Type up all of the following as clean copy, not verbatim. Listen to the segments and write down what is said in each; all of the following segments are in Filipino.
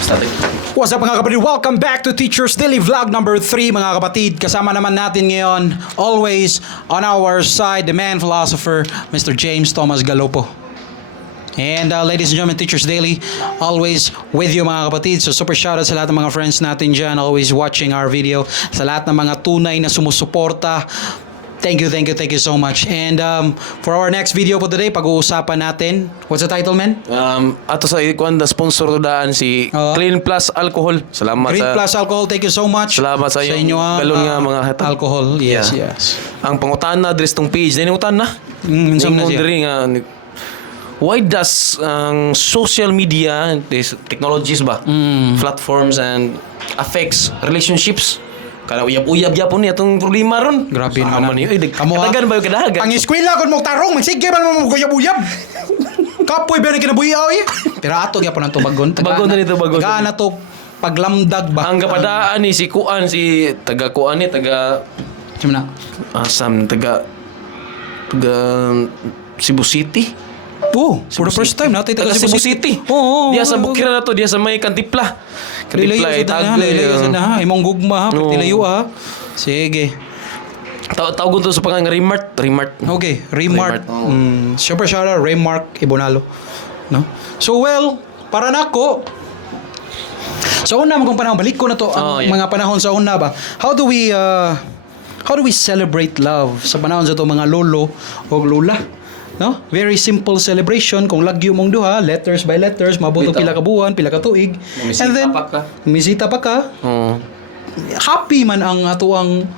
What's up mga kapatid? Welcome back to Teacher's Daily Vlog number 3 mga kapatid. Kasama naman natin ngayon, always on our side, the man philosopher, Mr. James Thomas Galopo. And ladies and gentlemen, Teacher's Daily, always with you mga kapatid. So super shoutout sa lahat ng mga friends natin dyan, always watching our video. Sa lahat ng mga tunay na sumusuporta, thank you so much. And for our next video po today, pag-uusapan natin, what's the title, man? Ato sa ikuan da sponsor to daan si Clean Plus Alcohol. Salamat Green sa Plus Alcohol, thank you so much. Salamat sa inyo galon nga mga hata. alcohol. Yes, Yeah. yes. Ang pangutana adres tong page, dini utana. Minsan na siya. Diri nga why does social media, these technologies ba, platforms and affects relationships? Kana uyab-uyab yapon ni atong problema ron. Grabe naman. Kamu kadagan ba yung kadagan? Ang eskwela kon mo tarong, magsige man mo guyab-uyab. Kapoy ba na kinabuyaw eh? Pero ato gyapon ang tubagon. Tubagon na nito, bagon. Tagaan na to paglamdag ba? Ang kapadaan ni si Kuan, si taga Kuan ni taga Sino na? taga Cebu City. Oh, for the first time natin Taga Cebu City. Oo. Dia sa Bukira na to, dia sa may Kantipla. Lilayo sa na, lilayo sa na. Imong gugma ha, pagtilayo ha. Sige. Tawag ko to sa pangang Remart. Okay, Remark. Super shoutout Remark Ibonalo. No? So well, para nako. Sa una kung panahon balik ko na to ang mga panahon sa una ba. How do we celebrate love sa panahon sa to mga lolo o lola? No? Very simple celebration kung lagyo mong duha, letters by letters, mabuto pila ka buwan, pila ka tuig. And then misita pa ka. Happy man ang ato ang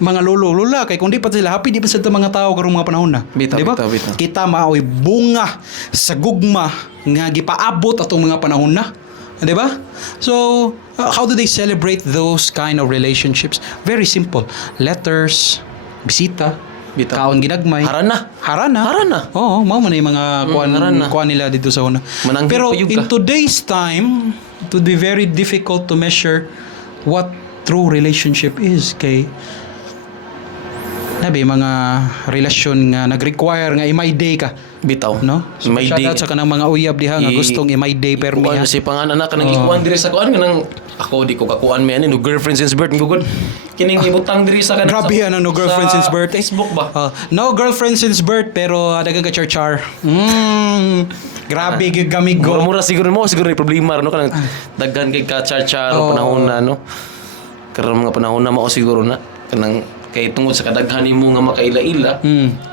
mga lolo lola kay kung di pa sila happy di pa sila mga tao karong mga panahon na. Bitaw, diba? bitaw. Kita maoy bunga sa gugma nga gipaabot atong mga panahon na. Di ba? So, how do they celebrate those kind of relationships? Very simple. Letters, bisita, kaon ginagmay. Harana. Oo, mao man yung mga kuan nila dito sa una. Pero in today's time, it would be very difficult to measure what true relationship is kay nabi mga relasyon nga nag-require nga i-my day ka. Bitaw. No? So, My day. shoutout sa kanang mga uyab diha nga gustong i-my day per Kuan miya. si panganak kanang ikuan diri sa kuan kanang ako di ko kakuan mi ani no girlfriend since birth gugod. Kining ibutang diri sa kanang Grabe yan ang no girlfriend since birth. Facebook ba? No girlfriend since birth pero dagang ka char-char. Grabe gigamigo. Mura siguro may problema no kanang daghan kay ka char-char panahon na no. Karon mga panahon na mao siguro na kanang kay tungod sa kadaghan nimo nga makaila-ila.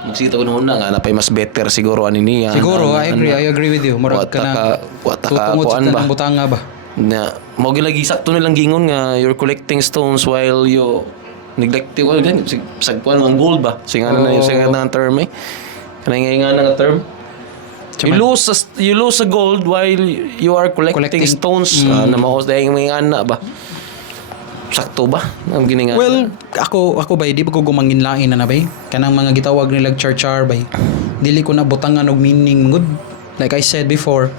Magsita ko na nga napay mas better siguro ani niya. Siguro I agree with you. Murag ka na tutungod sa tanang butanga ba? Na mo gilagi sakto nilang gingon nga you're collecting stones while you neglecting well gan sagkuan ng gold ba singa na singa na term eh kanang nga nga term you lose a gold while you are collecting stones na maos dahil mga ana ba sakto ba ang giningan? Well, ako ba di ba ko gumanginlain na bay? Kanang mga gitawag nilag char-char bay. Dili ko na butangan og meaning good. Like I said before,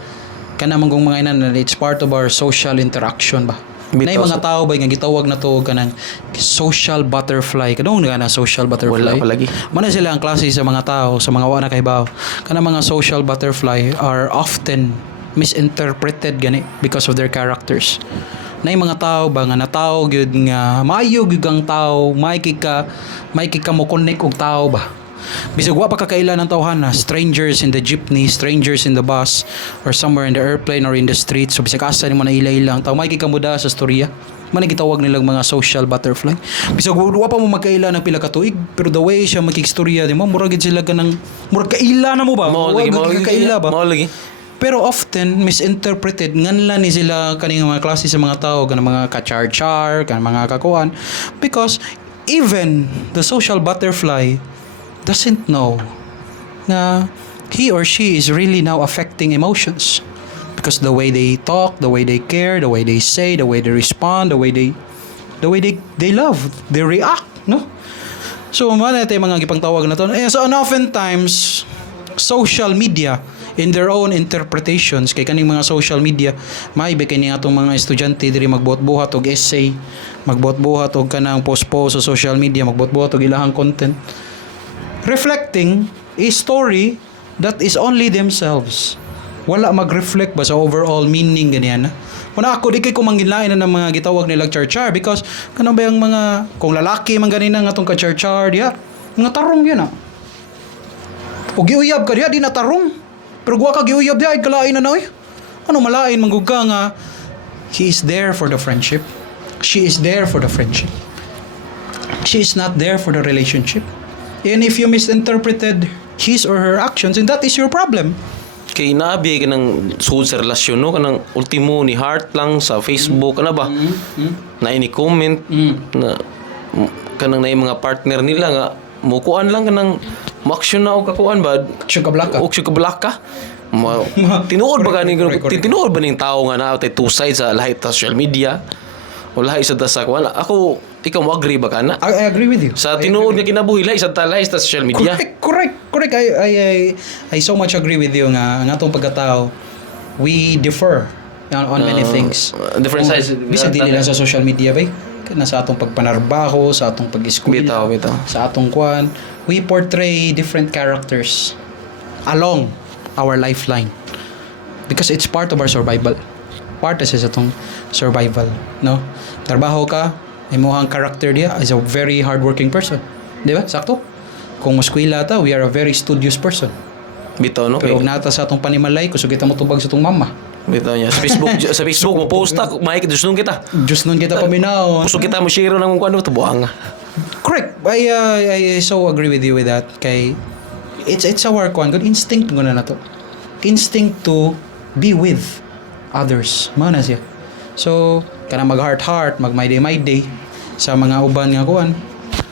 kana man kung mga inan it's part of our social interaction ba. Nay mga tao bay nga gitawag na to kanang social butterfly. Kadong nga na social butterfly. Wala palagi. Mana sila ang klase sa mga tao, sa mga wala kahibaw. Kanang mga social butterfly are often misinterpreted gani because of their characters. Nay mga tao ba nga natao gyud nga maayo gyud ang tao, may kika mo connect og tao ba. Bisag wa pa kakailan ang tawhana, strangers in the jeepney, strangers in the bus or somewhere in the airplane or in the street. So bisag asa ni mo na ila-ila ang tao, may kika muda sa storya. Man gitawag nilang mga social butterfly. Bisag wa pa mo magkaila ng pila ka tuig, pero the way siya makikstorya di mo murag gid sila kanang murag kaila na mo ba? Kaila ba? Mo lagi. Pero often misinterpreted nganla ni sila kaning mga klase sa mga tao kanang mga ka-char-char kanang mga kakuan because even the social butterfly doesn't know na he or she is really now affecting emotions because the way they talk, the way they care, the way they say, the way they respond, the way they love, they react, no? So man natin mga gipangtawag na to. So oftentimes social media in their own interpretations kay kaning mga social media may be kini atong mga estudyante diri magbuhat-buhat og essay, magbuhat-buhat og kanang post-post sa social media, magbuhat-buhat og ilahang content reflecting a story that is only themselves. Wala mag-reflect ba sa overall meaning ganyan. Una ako di kay ko mangginlain na ng mga gitawag nila char-char because kano ba yung mga kung lalaki man ganina nga tong ka-char-char diya, mga tarong yan ah. O giuyab ka diya di na tarong. Pero guwa ka giuyab diya ay kalain na oy. Ano malain manggug ka nga he is there for the friendship. She is there for the friendship. She is not there for the relationship. And if you misinterpreted his or her actions, then that is your problem. Kay naabi ka ng sud sa relasyon no kanang ultimo ni heart lang sa Facebook ano ba na ini comment na kanang na mga partner nila nga mukuan lang kanang maksyon na og kakuan ba Chukablaka. og chukablaka tinuod ba ganing tinuod ba ning tao nga na tay two sides sa lahi ta social media o lahi sa sa kuan ako ikaw mo agree ba kana I agree with you. sa tinuod nga kinabuhi lahi sa lahi sa social media Correct. I so much agree with you nga atong pagkatao we differ on many things. different sides Bisa dili lang sa social media bay. Kana sa atong pagpanarbaho, sa atong pag-eskwela, bitaw sa atong kwan, we portray different characters along our lifeline because it's part of our survival. Part is sa atong survival, no? Trabaho ka, imuhang character dia is a very hardworking person. Di ba? Sakto? Kung muskwila ta, we are a very studious person. bitaw no Pero nata sa atong panimalay, kusog kita mo tubag sa atong mama. bitaw niya sa Facebook mo post ta may kita nung kita Diyos nun kita paminaw. gusto kita mo share nang kung ano tubuang nga Correct. I so agree with you with that. Kay it's our good instinct nguna na to. Instinct to be with others. Mana siya. So, kana mag heart mag my day sa mga uban nga kuan.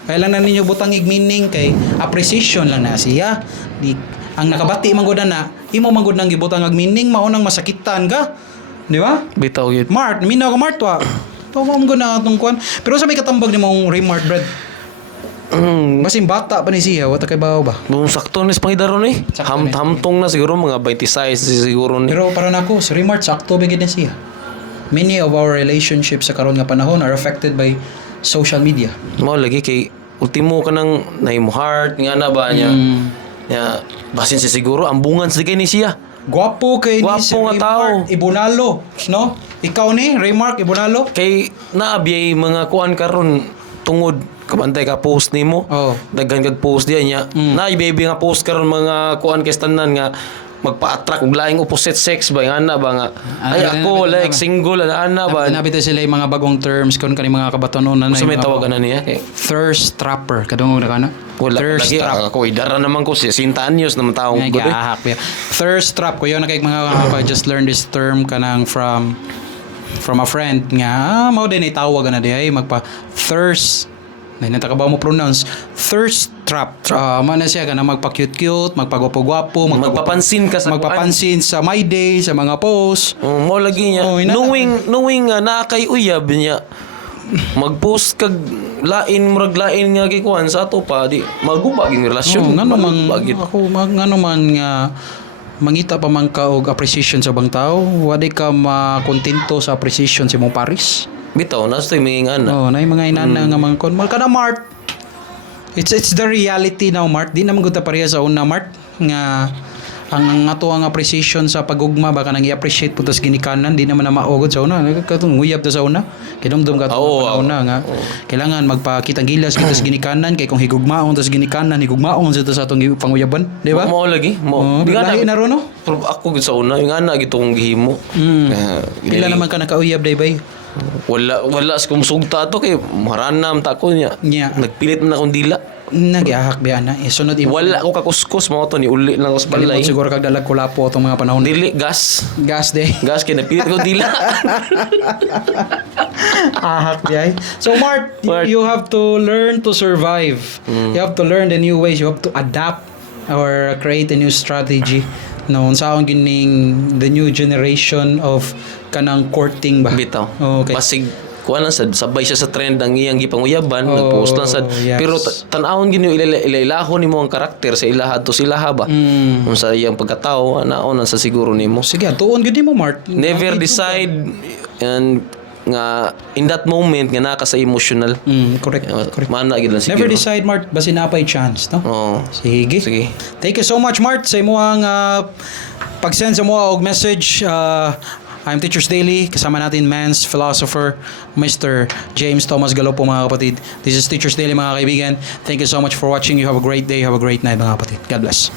Kaya lang na ninyo butang meaning kay appreciation lang na siya. Di ang nakabati man gud na imo man gud nang gibutang meaning maunang masakitan ka. Di ba? bitaw yun Mart, minaw ka Mart wa. Pamam ko na atong kuan. Pero sa may katambag ni mong Raymart bread. Basin bata pa ni siya, wata kay bawo ba? Nung sakto ni Spider-Man eh. Hamtong na siguro mga 26 siguro ni. Pero para nako, si Raymart sakto bigid na siya. Many of our relationships sa karon nga panahon are affected by social media. Mao lagi kay ultimo ka nang naimo heart nga na ba niya. Ya basin si siguro ambungan sa kay ni siya. Gwapo kay ni Gwapo si nga tao. Raymart Ibonalo, no? Ikaw ni Raymart Ibonalo? Kay naabiyay mga kuan karon tungod kabantay ka post nimo. Oh. Daghan kag post diyan niya. Naibebe nga post karon mga kuan kay tanan nga magpa-attract og laing opposite sex ba nga na ba nga ay ako like single ana ba Nabita sila yung mga bagong terms kon kani mga kabatonon na so may tawagan na niya kay thirst trapper kadungog na kana. wala Thirst lagi trap. ako idara naman ko si 60 anyos naman taong Nga good eh. giahak biya. Thirst trap ko yun na kay mga I just learned this term kanang from a friend nga mao din itawag na di ay magpa thirst na ka ba mo pronounce thirst trap. Mana siya kana magpa-cute-cute, magpagwapo-gwapo, magpapansin ka sa magpapansin sa my day, sa mga post. mo lagi niya Oh, knowing nga na kay uyab niya mag-post kag lain murag lain nga gikuan sa ato pa di maguba ging relasyon Ngano man Bagit. ako ngano man nga mangita pa man ka og appreciation sa bang tao, wadi ka makontento sa appreciation sa imong paris. bitaw na sa mga ana Na yung mga inana nga mga kon. Mal ka na Mart. It's the reality now Mart. Di naman gud ta pareha sa una Mart nga ang ato ang appreciation sa pagugma baka nang i-appreciate putas ginikanan di naman na maugod sa una katong nguyab ta sa una kinumdum ka una nga kailangan magpakitang gilas kita sa ginikanan kay kung higugmaon tas ginikanan higugmaon sa atong panguyaban di ba mo lagi mo di lahi na ro no pero ako gid sa una yung ana gitong gihimo pila naman ka nakauyab day bay wala sa kumusugta to kay maranam ta ko niya nya nagpilit man akong dila nagyahak biya na sunod imo wala ko kakuskus mo to ni uli lang ko sa balay Kalimot siguro kag dalag kulapo atong mga panahon dili gas day kay napilit ko dila ahak biya so Mart you have to learn to survive you have to learn the new ways you have to adapt or create a new strategy no unsaon gining the new generation of kanang courting ba bitaw okay basig kuan lang sad sabay siya sa trend ang iyang gipanguyaban nagpost lang sad yes. pero tan-awon gini ilailahon nimo ang karakter sa ilaha to sila ba unsa iyang pagkatao anaon sa siguro nimo sige tuon gid mo Mart never decide and nga in that moment nga naka sa emotional correct mana gid lang siguro never decide Mart basi napay chance no sige thank you so much Mart sa imong pag-send sa mo og message I'm Teachers Daily. Kasama natin man's philosopher, Mr. James Thomas Galopo, mga kapatid. This is Teachers Daily, mga kaibigan. Thank you so much for watching. You have a great day. Have a great night, mga kapatid. God bless.